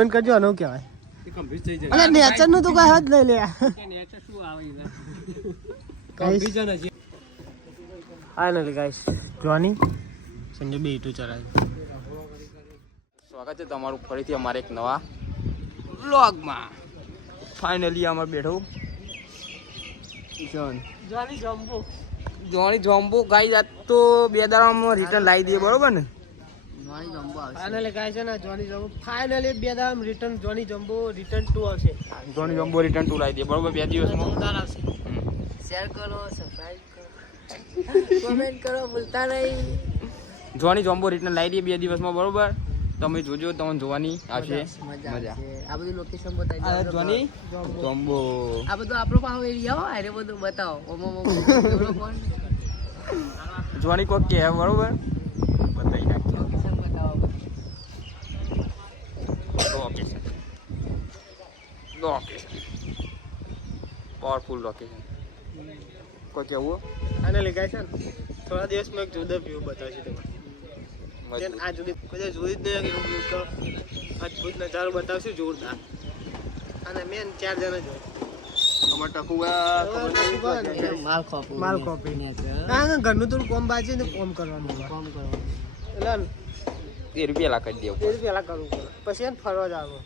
બંધ કરજો આનો કહેવાય અરે નેચર નું તો કઈ હદ લઈ લે નેચર શું આવે કમ્પિઝન હજી ફાઇનલી ગાઈસ જોની સંજય બે ઈટુ ચરાય સ્વાગત છે તમારું ફરીથી અમારે એક નવા વ્લોગમાં ફાઇનલી અમાર બેઠો જોની જોમ્બો ગાઈસ આ તો બે દાડામાં રિટર્ન લાવી દઈએ બરોબર ને ફાઇનલી ગાઈસ છે ને જોની જમ્બો ફાઇનલી બે દાડામાં રિટર્ન જોની જમ્બો રિટર્ન 2 આવશે જોની જોમ્બો રિટર્ન 2 લાવી દઈએ બરોબર બે દિવસમાં આવશે શેર કરો સબસ્ક્રાઇબ કરો કમેન્ટ કરો ભૂલતા નહીં. જોની જોમ્બો રિટર્ન લાવી દઈએ બે દિવસમાં બરોબર તમે જોજો તમને જોવાની આવશે મજા મજા આ બધું લોકેશન બતાવી દો. જોની જોમ્બો આ બધું આપણો પાહો એરિયા હો આરે બધું બતાવો ઓમો ફોન જોની કોક કે બરોબર બતાવી નાખજો લોકેશન બતાવો. લોકેશન પાવરફુલ લોકેશન કોઈ કેવું ફાઇનલી ગાઈસ છે ને થોડા દિવસમાં એક જોરદાર વ્યૂ બતાવશે તમને આ સુધી કોઈ જોઈ જ નહીં એવું વ્યૂ તો અદ્ભુત નજારો બતાવશે જોરદાર અને મેન 4 જણા જોઈ અમાર ટકુ માલ ખોપું માલ કોપી ના ઘરનું થોડું કોમ બાજે ને કોમ કરવાનું કોમ કરવાનું. એટલે એ રૂપિયા લાખ જ દેવું એ પેલા કરવું પડે પછી એને ફરવા જવાનું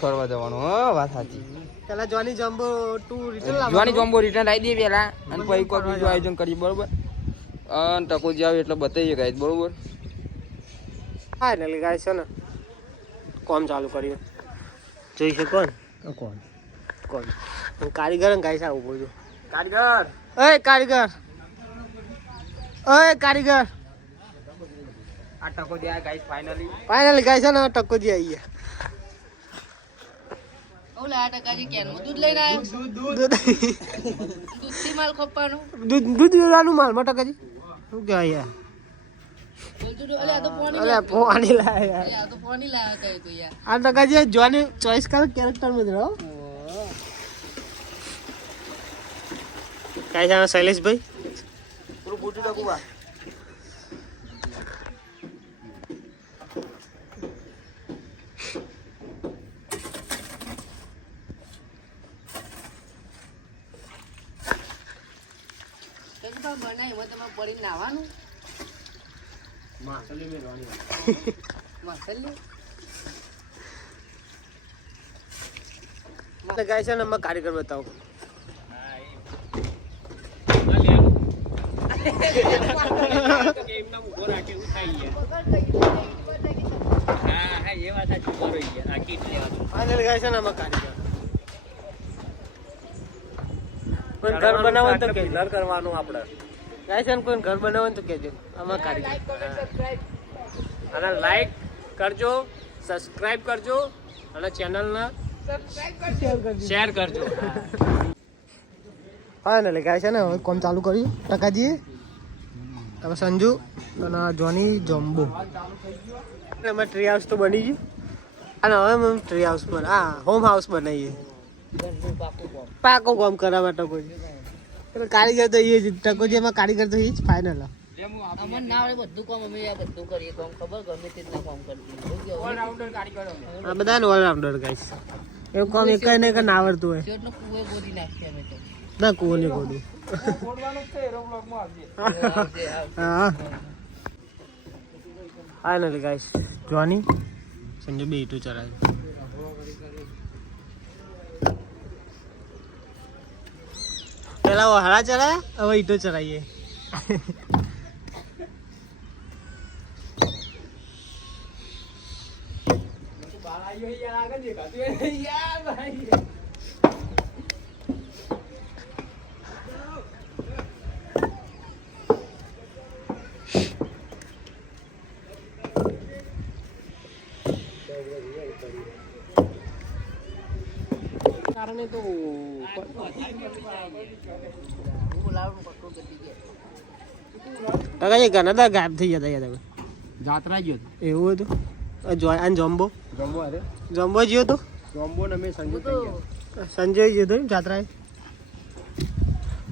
ફરવા જવાનું હા વાત સાચી પેલા જોની જમ્બો 2 રિટર્ન જોની જોમ્બો રિટર્ન લાવી દઈએ પેલા અને પછી કોઈ બીજું આયોજન કરીએ બરોબર અને ટકો જે આવે એટલે બતાવીએ ગાઈસ બરોબર ફાઇનલી ગાઈસ છે ને કોમ ચાલુ કર્યું જોઈ શકો ને કોણ કારીગર ગાઈસ આવું બોલું કારીગર ઓય કારીગર આ ટકો જે આવે ગાઈસ ફાઇનલી ગાઈસ છે ને ટક્કો જી આવી ગયા ઓલા 8 ટકાજી કેનમાં દૂધ લઈને આવ્યો. દૂધથી માલ ખોપવાનો. દૂધ વેળવાનું માલમાં ટકાજી શું કહેવાય યાર બોલતું તો અલે આ તો પાણી અરે પોણી લાય યાર આ તો પાણી લાવ્યા હતા એ તો યાર. આ ટકાજી જોની ચોઈસ કર કેરેક્ટર માં રહો કાઈ જાણ શૈલેષભાઈ પૂરું પૂછું ટકુ બા બનાવી એમાં તમારે પડીને નાવાનું માસલી મેળવાની મસલી ગાય છે ને અમે કારીગર બતાવો ફાઇનલ ગાય છે ને અમે કારીગર કોઈ ઘર બનાવવાનું તો કે ઘર કરવાનું આપણે ગાય છે ને કોઈ ઘર બનાવવાનું તો કહેજો આમાં કારીગર અને લાઈક કરજો સબસ્ક્રાઇબ કરજો અને ચેનલને શેર કરજો ફાઇનલી ગાય છે ને હવે કોમ ચાલુ કર્યું ટકાજી હવે સંજુ અને જોની જોમ્બો અમે ટ્રી હાઉસ તો બની ગયું અને હવે અમે ટ્રી હાઉસ બન હોમ હાઉસ બનાવીએ પાકો કામ કરવા માટે કોઈ કારીગર તો એ જ ટકોજી એમાં કારીગર તો એ જ ફાઇનલ અમને ના આવડે બધું કામ અમે આ બધું કરીએ કામ ખબર ગમે તેટલા કામ કરતી ઓલરાઉન્ડર કારીગર આ બધા ઓલરાઉન્ડર ગાઈસ એવું કામ એક ને એક ના આવડતું હોય શેરનો કુવે ગોદી નાખીએ અમે તો ના કોને કોડું ફોડવાનું છે એરો બ્લોગમાં આવજે હા ફાઇનલી ગાઈસ જોની સંજય બે ઈટુ ચરાય પેલા હળા ચરાયા હવે ઈટો ચરાઈએ કારણે તો ટકાજી ઘણા ગાયબ થઈ જતા યાર તમે જાત્રા ગયો એવું હતું આ જોમ્બો જમ્બો અરે જોમ્બો જ્યો તો જોમ્બો ને મેં સંજય થઈ ગયા સંજય જ્યો તો જાત્રાએ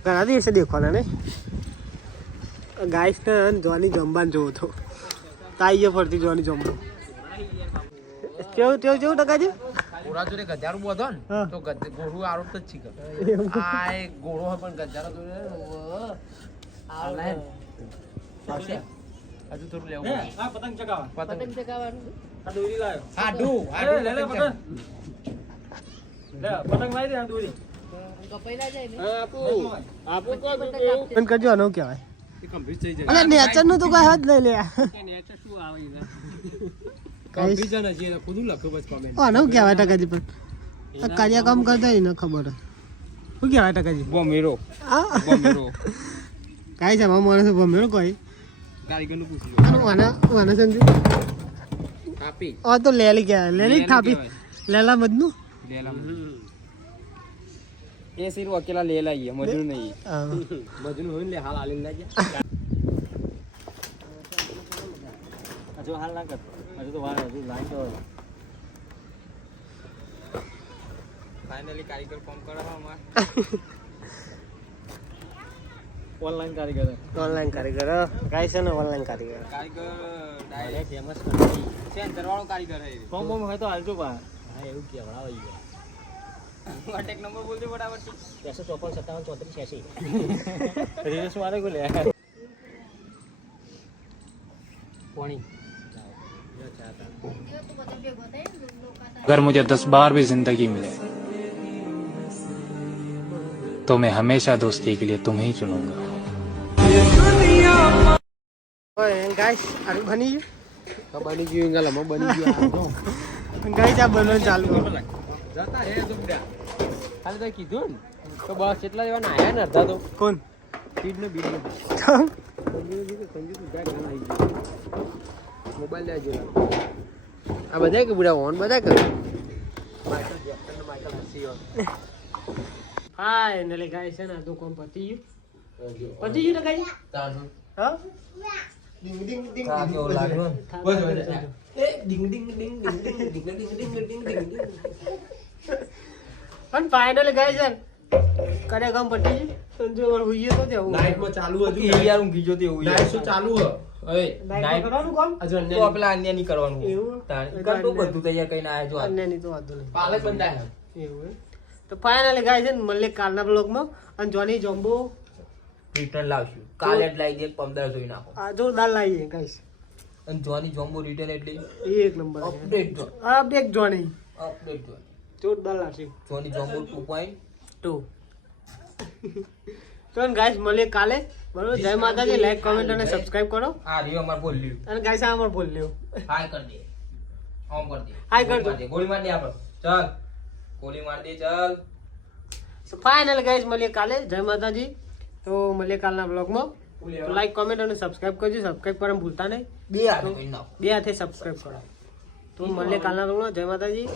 ઘણા દિવસે દેખવાના ને ગાઈસ ને જોની જમવાનું જોવો તો તાઈએ ફરતી જોની જમવો કેવું ટકાજી ઘોડા જોડે ગજારું બોધો ને હા. તો ઘોડું આરોપ જ છે આ એક ઘોડો હોય પણ ગજારો જોડે આવશે હજુ થોડું લેવું પડે. પતંગ ચગાવવાનું હાડું કપાઈ ના જાય ને બંધ કરજો આનું કહેવાય કમ્પ્લીટ થઈ જાય અરે નેચર નું તો કઈ હાથ લઈ લે કમ્પ્લીટ છે ને જે ખુદું લખ્યું બસ કોમેન્ટ આનું કહેવાય ટકાજી પણ આ કાર્ય કામ કરતા હોય ને ખબર શું કહેવાય ટકાજી બોમેરો આ બોમેરો કાંઈ છે મારા માણસ ભમેરો કોઈ કારીગરનું પૂછી લો આનું વાના સમજુ કાપી આ તો લેલી કહેવાય લેલી થાપી લેલા બધનું એ સિર અકેલા લે લાઈએ મજૂર નહીં મજનું હોય ને લે હાલ આલીને લાગ્યા હજુ હાલ ના કર હજુ તો વાર હજુ લાઈન તો ફાઇનલી કારીગર કામ કરે અમાર ઓનલાઈન કારીગર ઓનલાઈન કારીગર કાંઈ છે ને ઓનલાઈન કારીગર કારીગર ડાયરેક્ટ ફેમસ કરી સેન્ટર વાળો કારીગર હે ફોર્મ બોમ હોય તો હાલજો બા હા એવું કેવડાવાઈ ગયા કોન્ટેક્ટ નંબર બોલજો ફટાફટ 254 57 34 86 રીલ્સ મારે કો લે પાણી अगर मुझे 10 बार भी जिंदगी मिले तो मैं हमेशा दोस्ती के लिए तुम्हें ही चुनूंगा ગાઈસ આનું બની બની ગયું ગલમાં બની ગયું ગયું ગાઈસ આ બનવાનું ચાલુ જતા રે તો બડા ખાલી તો કીધું ને તો બસ એટલા જેવા આયા ને અડધા તો કોણ સ્પીડ ને બીડ ને મોબાઈલ લેજો આ બધા કે બુડા ઓન બધા કે માઈકલ જેક્સન ને માઈકલ હસી ફાઇનલી ગાઈસ છે ને આ તો કોમ પતી ગયું ટકાજી હા ડિંગ ડિંગ ડિંગ આ કેવું લાગ્યું બસ એ ડિંગ ડિંગ ડિંગ ડિંગ ડિંગ ડિંગ ડિંગ ડિંગ ડિંગ ડિંગ પણ ફાઇનલી ગાઈસ છે કરે કામ પતી ગયું સંજુ વર હોઈએ તો તેવું નાઈટ માં ચાલુ હજુ યાર ઊંઘી જો તેવું નાઈટ શું ચાલુ હ ઓય નાઈટ કરવાનું કામ હજુ તો અન્ય પેલા અન્ય નહીં કરવાનું એવું? કરતું બધું તૈયાર કરીને આયા જો અન્ય ની તો વાંધો નહીં પાલક બંધાય એવું હે? તો ફાઇનલી ગાઈસ છે ને મળીએ કાલના બ્લોગમાં અને જોની જોમ્બો રિટર્ન લાવશું કાલે જ લાવી દે 15 જોઈ નાખો આ જોરદાર લાવીએ ગાઈસ અને જોની જોમ્બો રિટર્ન એટલે એક નંબર અપડેટ જો આ બેક જોની અપડેટ જો જોરદાર લાગશે જોની જોમ્બો 2.2 તો ગાઈસ મળીએ કાલે બરોબર જય માતાજી લાઈક કોમેન્ટ અને સબસ્ક્રાઇબ કરો આ રીયો અમાર બોલ લ્યું અને ગાઈસ આ અમાર બોલ લ્યો હાય કર દે ઓમ કર દે હાય કર દો. ગોળી માર દે આપણે ચાલ ગોળી માર દે ચાલ તો ફાઇનલ ગાઈસ મળીએ કાલે જય માતાજી તો મળીએ કાલના બ્લોગમાં તો લાઈક કોમેન્ટ અને સબસ્ક્રાઇબ કરજો સબસ્ક્રાઇબ કરવાનું ભૂલતા નહીં બે હાથ કરી નાખો બે હાથે સબસ્ક્રાઇબ કરો તો મળીએ કાલના બ્લોગમાં જય માતાજી